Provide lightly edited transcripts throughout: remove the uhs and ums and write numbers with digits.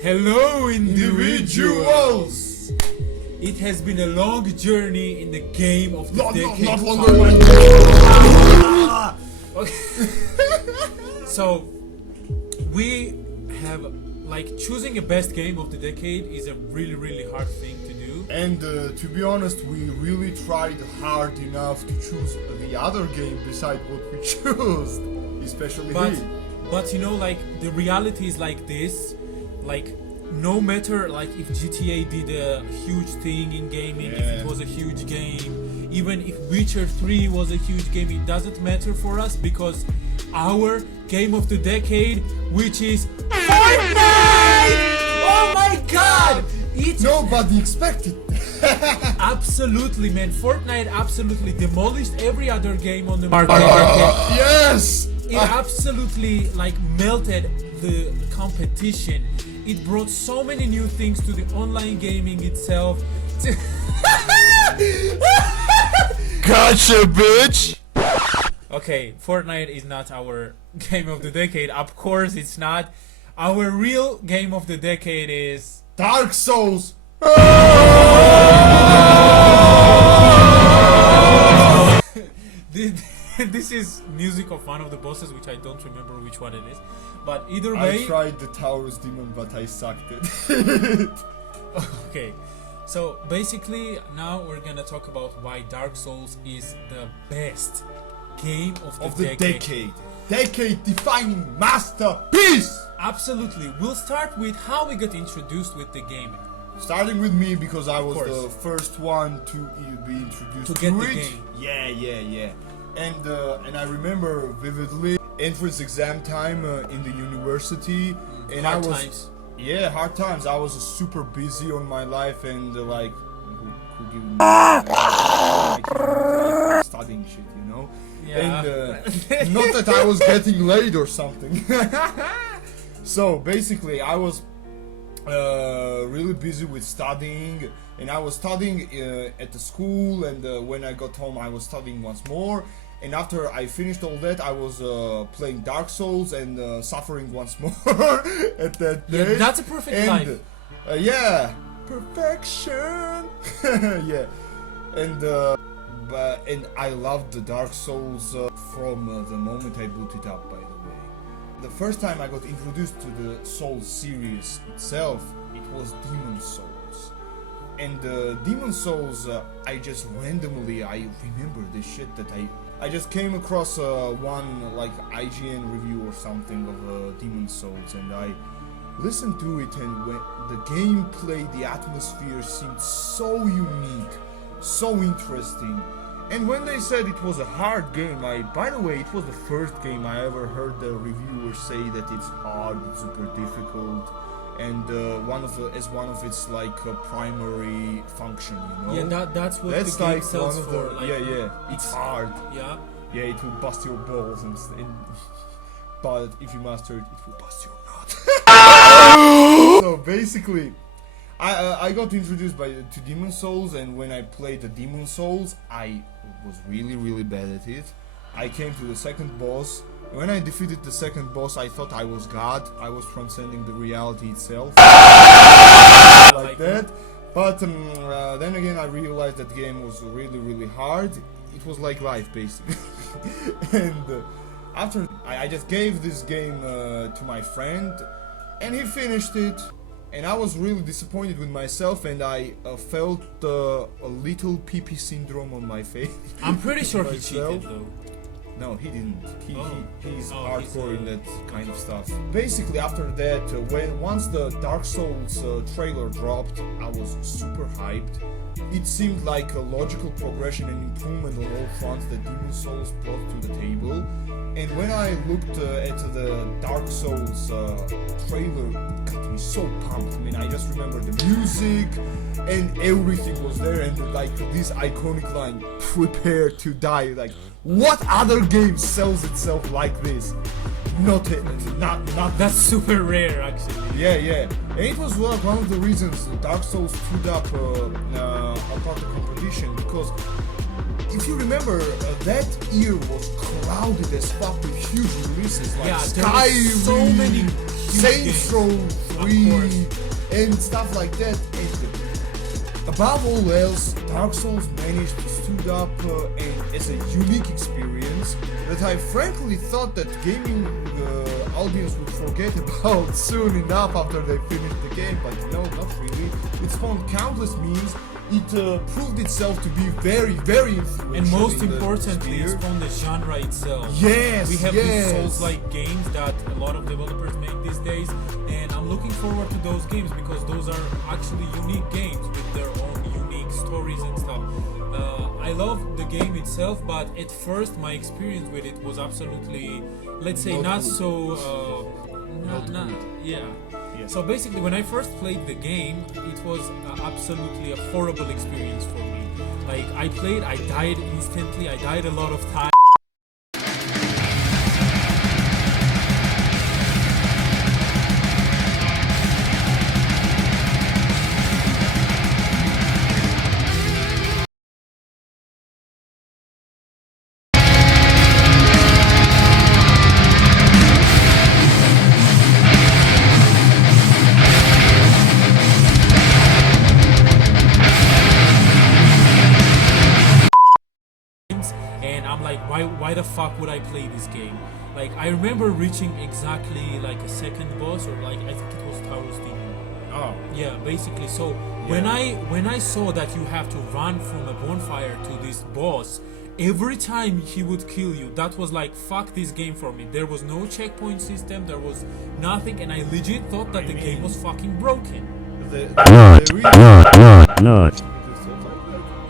Hello, individuals! It has been a long journey in the game of the decade. Not longer. Okay. So, we have, choosing a best game of the decade is a really hard thing to do. And to be honest, we really tried hard enough to choose the other game beside what we chose, especially But he. the reality is like this. No matter if GTA did a huge thing in gaming, if it was a huge game, even if Witcher 3 was a huge game, it doesn't matter for us because our game of the decade, which is Fortnite! Oh my god! Nobody expected. Absolutely, man. Fortnite absolutely demolished every other game on the market. Yes! It absolutely melted the competition. It brought so many new things to the online gaming itself. Gotcha, bitch! Okay, Fortnite is not our game of the decade. Of course it's not. Our real game of the decade is Dark Souls! This is music of one of the bosses, which I don't remember which one it is. But either way... I tried the Taurus Demon, but I sucked it. Okay, so basically now we're gonna talk about why Dark Souls is the best game of the decade. Decade-defining masterpiece! Absolutely. We'll start with how we got introduced with the game. Starting with me because I was the first one to be introduced to get the it. game. Yeah. And I remember vividly entrance exam time in the university, and hard times. Yeah, hard times. I was super busy on my life and who gave me studying shit, you know. Yeah. And not that I was getting late or something. So basically, I was really busy with studying, and I was studying at the school, and when I got home I was studying once more, and after I finished all that I was playing Dark Souls and suffering once more at that day. Yeah, that's a perfect life. Yeah, perfection. Yeah, and I loved the Dark Souls from the moment I booted up, by the way. The first time I got introduced to the Souls series itself, it was Demon Souls. And Demon Souls, I just randomly, I remember this shit that I just came across one IGN review or something of Demon Souls, and I listened to it, and when the gameplay, the atmosphere seemed so unique, so interesting. And when they said it was a hard game, by the way, it was the first game I ever heard the reviewer say that it's hard, it's super difficult, and one of its primary function, you know. Yeah, that's what the game sells for. It's hard. Yeah. Yeah, it will bust your balls, but if you master it, it will bust your nut. So basically, I got introduced to Demon Souls, and when I played the Demon Souls, I was really bad at it. I came to the second boss. When I defeated the second boss, I thought I was God. I was transcending the reality itself. Like that. But then again, I realized that game was really hard. It was like life, basically. And after I just gave this game to my friend, and he finished it. And I was really disappointed with myself, and I felt a little pee-pee syndrome on my face. I'm pretty sure he cheated though. No, he didn't. He's hardcore in that kind of stuff. Basically, after that, once the Dark Souls trailer dropped, I was super hyped. It seemed like a logical progression and improvement on all fronts that Demon Souls brought to the table. And when I looked at the Dark Souls trailer, it got me so pumped. I mean, I just remember the music and everything was there, and this iconic line, "Prepare to die." What other game sells itself like this? Not. That's super rare, actually. Yeah. And it was one of the reasons Dark Souls stood up about the competition, because if you remember, that year was crowded as fuck with huge releases like yeah, Skyrim, Saints Row Of 3 course. and stuff like that. And above all else, Dark Souls managed to stood up and as a unique experience that I frankly thought that gaming audience would forget about soon enough after they finished the game, but no, not really. It spawned countless memes. It proved itself to be very, very influential. And most in the importantly, sphere. it's from the genre itself. Yes, We have yes. these Souls-like games that a lot of developers make these days, and I'm looking forward to those games because those are actually unique games with their own unique stories and stuff. I love the game itself, but at first my experience with it was absolutely, let's say, Not not good. so. Not good. Yeah. Yeah. So basically, when I first played the game, it was absolutely a horrible experience for me. Like I played, I died instantly. I died a lot of times. And I'm like, why the fuck would I play this game? Like I remember reaching exactly like a second boss, or like I think it was Taurus Demon. Oh. Yeah, basically. So when I saw that you have to run from a bonfire to this boss, every time he would kill you, that was like fuck this game for me. There was no checkpoint system, there was nothing, and I legit thought that the game was fucking broken. Not.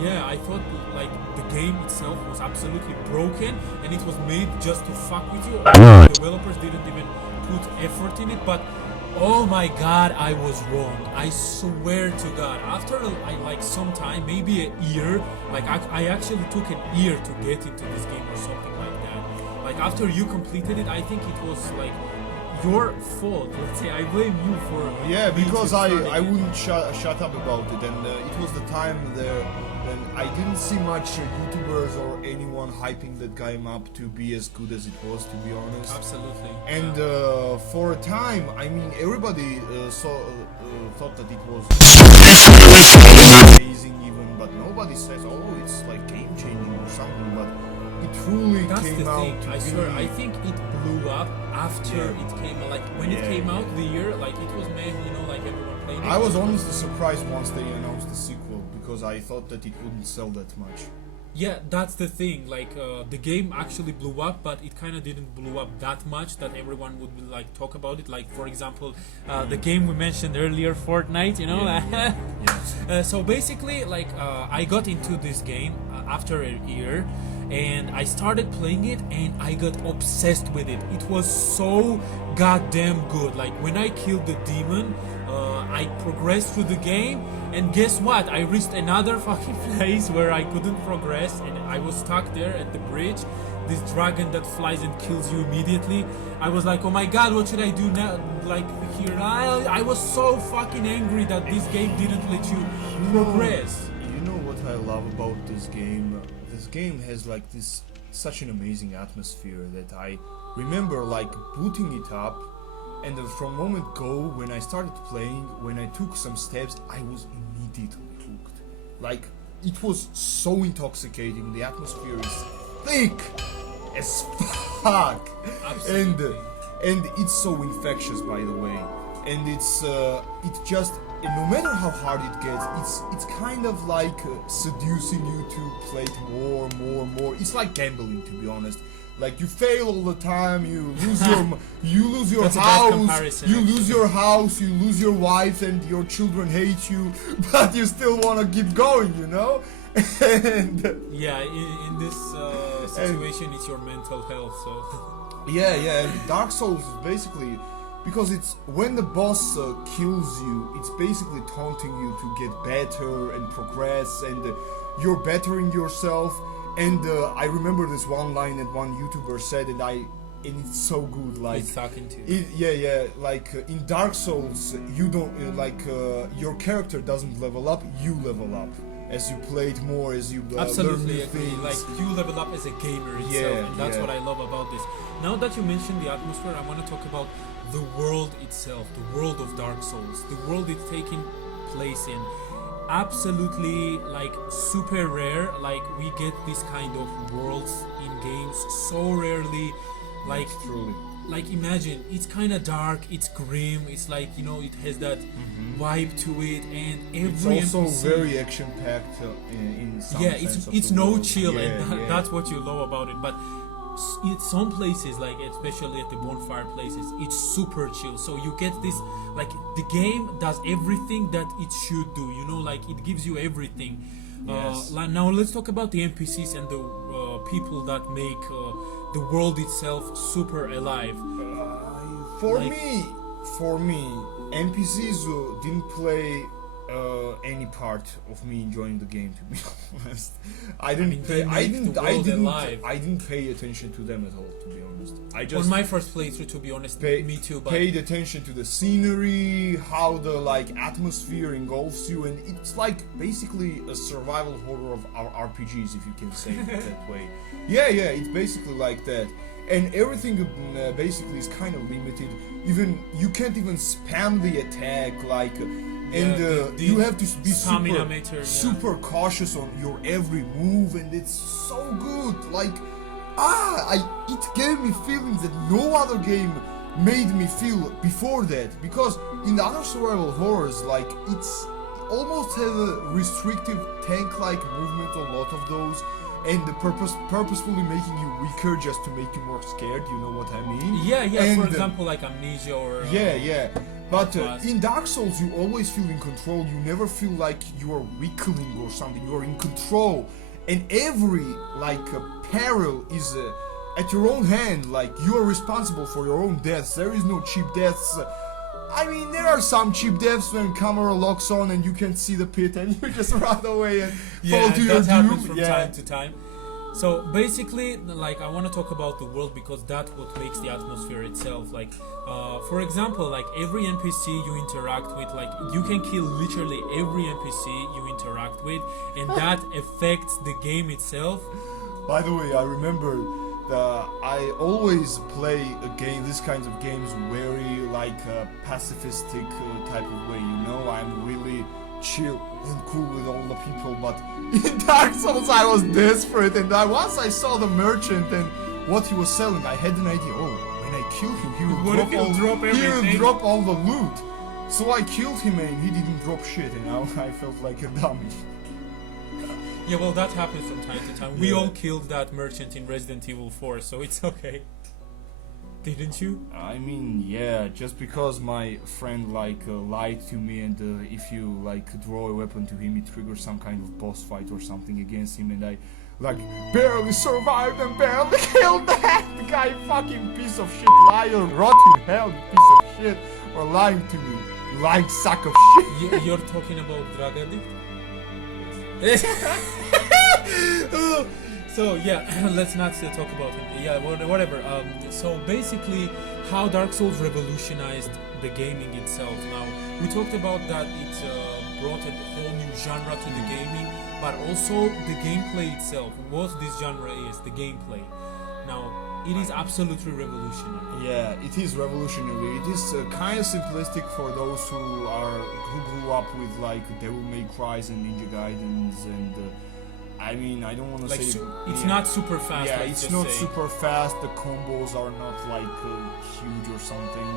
Yeah, I thought like the game itself was absolutely broken and it was made just to fuck with you. The developers didn't even put effort in it, but oh my god, I was wrong. I swear to god. After like some time, maybe a year, like I actually took an year to get into this game or something like that. Like after you completed it, I think it was like your fault. Let's say I blame you for Yeah, me because to I start again. wouldn't shut up about it, and it was the time there when I didn't see much YouTubers or anyone hyping that game up to be as good as it was, to be honest. Absolutely. And for a time, I mean, everybody thought that it was amazing, even, but nobody says, "Oh, it's like game changing or something." But it truly That's came the out thing. to I be. swear. I think it blew up after Yeah. it came out. Like when it Yeah. came out, the year, like it was made. You know, like everyone played it. I was honestly surprised once they announced the sequel because I thought that it wouldn't sell that much. Yeah, that's the thing. Like the game actually blew up, but it kind of didn't blow up that much that everyone would like talk about it. Like for example, the game we mentioned earlier, Fortnite. You know. So basically, like I got into this game after a year. And I started playing it and I got obsessed with it. It was so goddamn good. Like when I killed the demon, I progressed through the game, and guess what? I reached another fucking place where I couldn't progress, and I was stuck there at the bridge. This dragon that flies and kills you immediately. I was like, oh my god, what should I do now? Like here, I was so fucking angry that this game didn't let you progress. You know what I love about this game? This game has like this such an amazing atmosphere that I remember like booting it up, and from moment go when I started playing, when I took some steps, I was immediately hooked. Like it was so intoxicating. The atmosphere is thick as fuck, Absolutely. and it's so infectious, by the way. And it's just. And no matter how hard it gets, it's kind of like seducing you to play it more. It's like gambling, to be honest. Like you fail all the time, you lose your That's a bad house, comparison, you lose actually. your house, you lose your wife, and your children hate you, but you still want to keep going, you know. And Yeah, in this situation, it's your mental health. So yeah. And Dark Souls is basically. Because it's when the boss kills you, it's basically taunting you to get better and progress, and you're bettering yourself. And I remember this one line that one YouTuber said, and it's so good. Like it's talking to. Like in Dark Souls, you don't your character doesn't level up, you level up as you play it more, as you learn Absolutely new agree. things. Like you level up as a gamer itself, Yeah, and that's yeah. what I love about this. Now that you mentioned the atmosphere, I want to talk about the world itself, the world of Dark Souls, the world it's taking place in, absolutely like super rare. Like we get this kind of worlds in games so rarely. Like Truly. like imagine it's kind of dark, it's grim, it's like, you know, it has that vibe to it, and every It's also NPC, very action packed in some yeah, sense of it's the no world. chill, Yeah, and yeah. that's what you love about it. But in some places, like especially at the bonfire places, it's super chill. So you get this, like the game does everything that it should do, you know, like it gives you everything. Yes. Now let's talk about the NPCs and the people that make the world itself super alive. For Like- me, NPCs didn't play any part of me enjoying the game. To be honest, I didn't. they make the world alive. I didn't pay attention to them at all. To be honest, I just On my first playthrough, to be honest, me too. But paid attention to the scenery, how the like atmosphere engulfs you, and it's like basically a survival horror of our RPGs, if you can say it that way. Yeah, it's basically like that, and everything basically is kind of limited. Even you can't even spam the attack, like, and the you have to be stamina meter, yeah. super cautious on your every move, and it's so good. Like, it gave me feelings that no other game made me feel before that. Because in the other survival horrors, like, it's almost has a restrictive tank-like movement, a lot of those, and the purposefully making you weaker just to make you more scared. You know what I mean? yeah, And, for example, like Amnesia or yeah. But Fast. in Dark Souls, you always feel in control. You never feel like you are weakling or something. You are in control, and every like peril is at your own hand. Like, you are responsible for your own deaths. There is no cheap deaths. I mean, there are some cheap deaths when camera locks on and you can see the pit and you just run away and fall to your that happens doom. from time to time. So basically, like, I want to talk about the world because that's what makes the atmosphere itself. Like, for example, like every NPC you interact with, like you can kill literally every NPC you interact with, and that affects the game itself. By the way, I remember I always play this kinds of games very like pacifistic type of way. You know, I'm really chill and cool with all the people, but in Dark Souls I was desperate, and once I saw the merchant and what he was selling, I had an idea. Oh, when I kill him, he will drop he will everything? drop all the loot. So I killed him and he didn't drop shit, and now I felt like a dummy. Yeah, well, that happens from time to time. We Yeah. all killed that merchant in Resident Evil 4, so it's okay. Didn't you? I mean, yeah, just because my friend like lied to me, and if you like draw a weapon to him, it triggers some kind of boss fight or something against him, and I like barely survived and barely killed that guy. Fucking piece of shit, liar, rot in hell, you piece of shit, for lying to me, you lying sack of shit. You're talking about drug addict? So yeah, let's not still talk about him. Yeah, whatever. So basically, how Dark Souls revolutionized the gaming itself. Now, we talked about that it brought a whole new genre to the gaming, but also the gameplay itself. What this genre is, the gameplay. Now, it is absolutely revolutionary. Yeah, it is revolutionary. It is kind of simplistic for those who grew up with like Devil May Cry's and Ninja Gaidens, and I mean, I don't want to Like say it's not super fast. Yeah, let's it's just not say. super fast. The combos are not like huge or something,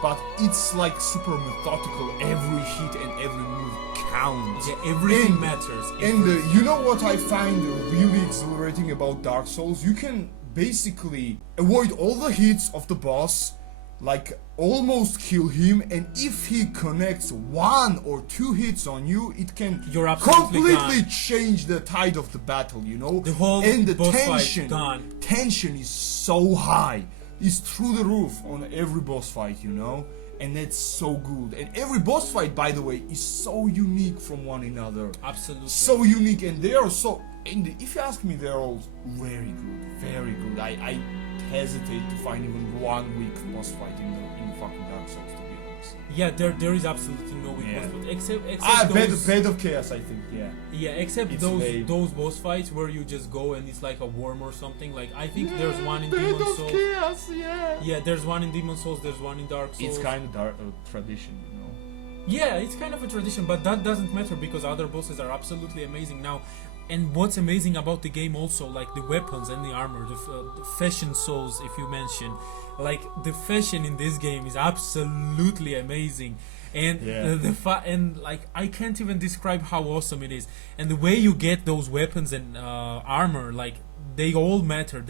but it's like super methodical. Every hit and every move counts. Yeah, everything And- matters. And you know what I find really exhilarating about Dark Souls? You can basically avoid all the hits of the boss, like almost kill him, and if he connects 1 or 2 hits on you, it can You're absolutely completely gone. change the tide of the battle, you know? The whole and the boss fight tension, gone. tension is so high. It's through the roof on every boss fight, you know? And that's so good. And every boss fight, by the way, is so unique from one another. Absolutely. So unique, and they are so. And if you ask me, they're all very good, very good. I hesitate to find even one weak boss fight in fucking Dark Souls, to be honest. boss. Yeah, there is absolutely no weak Yeah. boss fight except Bed of Chaos, I think. Yeah. yeah, except It's those lame. those boss fights where you just go and it's like a worm or something. Like I think there's one in Bed Demon of Souls. Chaos, yeah. Yeah, there's one in Demon Souls. There's one in Dark Souls. It's kind of dark tradition, you know. Yeah, it's kind of a tradition, but that doesn't matter because other bosses are absolutely amazing now. And what's amazing about the game also, like the weapons and the armor, the fashion souls, if you mention, like the fashion in this game is absolutely amazing. And Yeah. and like I can't even describe how awesome it is. And the way you get those weapons and armor, like they all matter.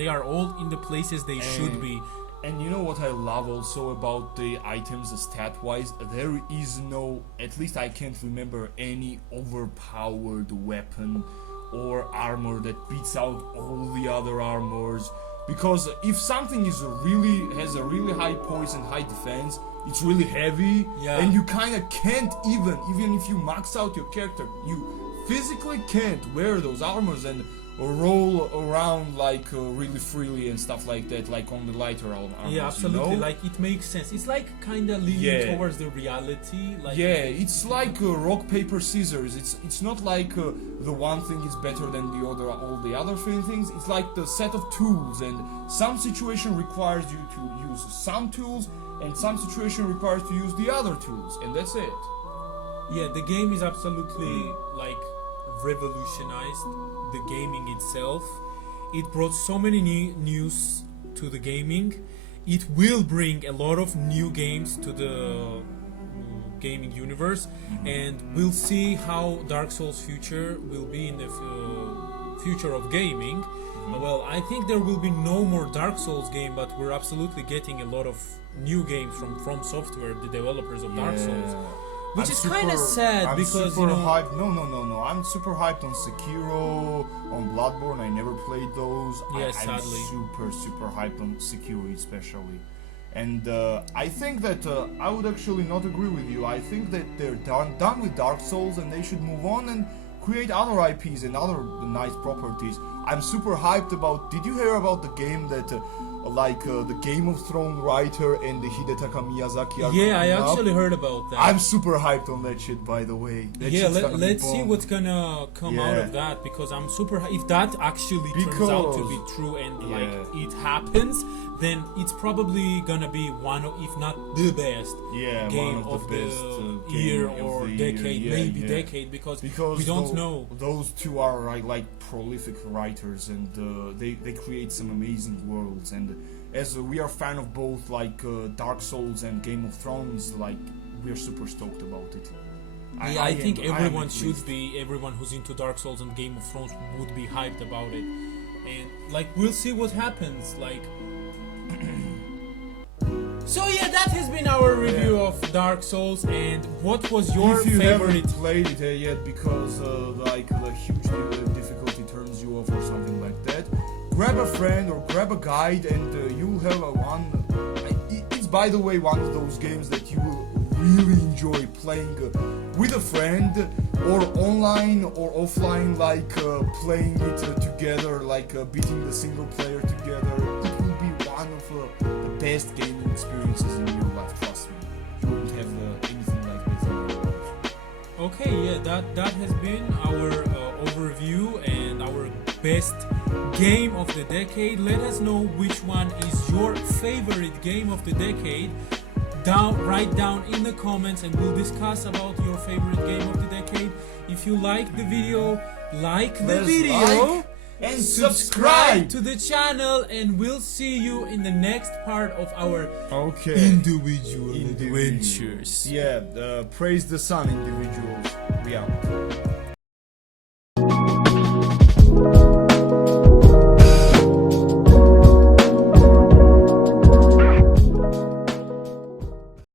They are all in the places they should be. And you know what I love also about the items stat-wise? There is no, at least I can't remember any overpowered weapon or armor that beats out all the other armors. Because if something has a really high poison, high defense, it's really heavy, Yeah. and you kind of can't even if you max out your character, you physically can't wear those armors and roll around like really freely and stuff like that, like on the lighter armors. Yeah, absolutely. You know? Like it makes sense. It's like kind of leaning Yeah. towards the reality. Like Yeah, it's like rock paper scissors. It's not like the one thing is better than the other, all the other things. It's like the set of tools, and some situation requires you to use some tools, and some situation requires to use the other tools, and that's it. Yeah, the game is absolutely like revolutionized the gaming itself. It brought so many news to the gaming. It will bring a lot of new games to the gaming universe, and we'll see how Dark Souls future will be in the future of gaming. Well, I think there will be no more Dark Souls game, but we're absolutely getting a lot of new games from Software, the developers of Dark Souls. Which is kind of sad because super hyped. No. I'm super hyped on Sekiro, on Bloodborne. I never played those. Yeah, I'm sadly. super hyped on Sekiro especially. And I think that I would actually not agree with you. I think that they're done with Dark Souls and they should move on and create other IPs and other nice properties. I'm super hyped about. Did you hear about the game that? The Game of Thrones writer and the Hidetaka Miyazaki are yeah, I coming up? actually heard about that. I'm super hyped on that shit, by the way. That Yeah, shit's gonna be let's see bomb. what's gonna come out Yeah. of that, because I'm super if that actually turns out to be true and like it happens, then it's probably gonna be one of, if not the best game one of the the best, year game or of the year. decade, Yeah, maybe yeah. decade, because we don't know. Those two are like prolific writers, and they create some amazing worlds. And as we are fan of both like Dark Souls and Game of Thrones, like we're super stoked about it. I think everyone at should least. be. Everyone who's into Dark Souls and Game of Thrones would be hyped about it, and like we'll see what happens. Like, so yeah, that has been our review of Dark Souls. And what was your If you favorite? haven't played it yet because like the huge difficulty turns you off or something like that, grab a friend or grab a guide, and you'll have a one. It's by the way one of those games that you will really enjoy playing with a friend, or online or offline, like playing it together, like beating the single player together. It will be one of the best gaming experiences in your life. Trust me, you won't have anything like this in your life. Okay, yeah, that has been our overview and our best game of the decade. Let us know which one is your favorite game of the decade. Write down in the comments and we'll discuss about your favorite game of the decade. If you like the video, like the video and subscribe to the channel, and we'll see you in the next part of our individual adventures. Yeah, praise the sun, individuals. We out.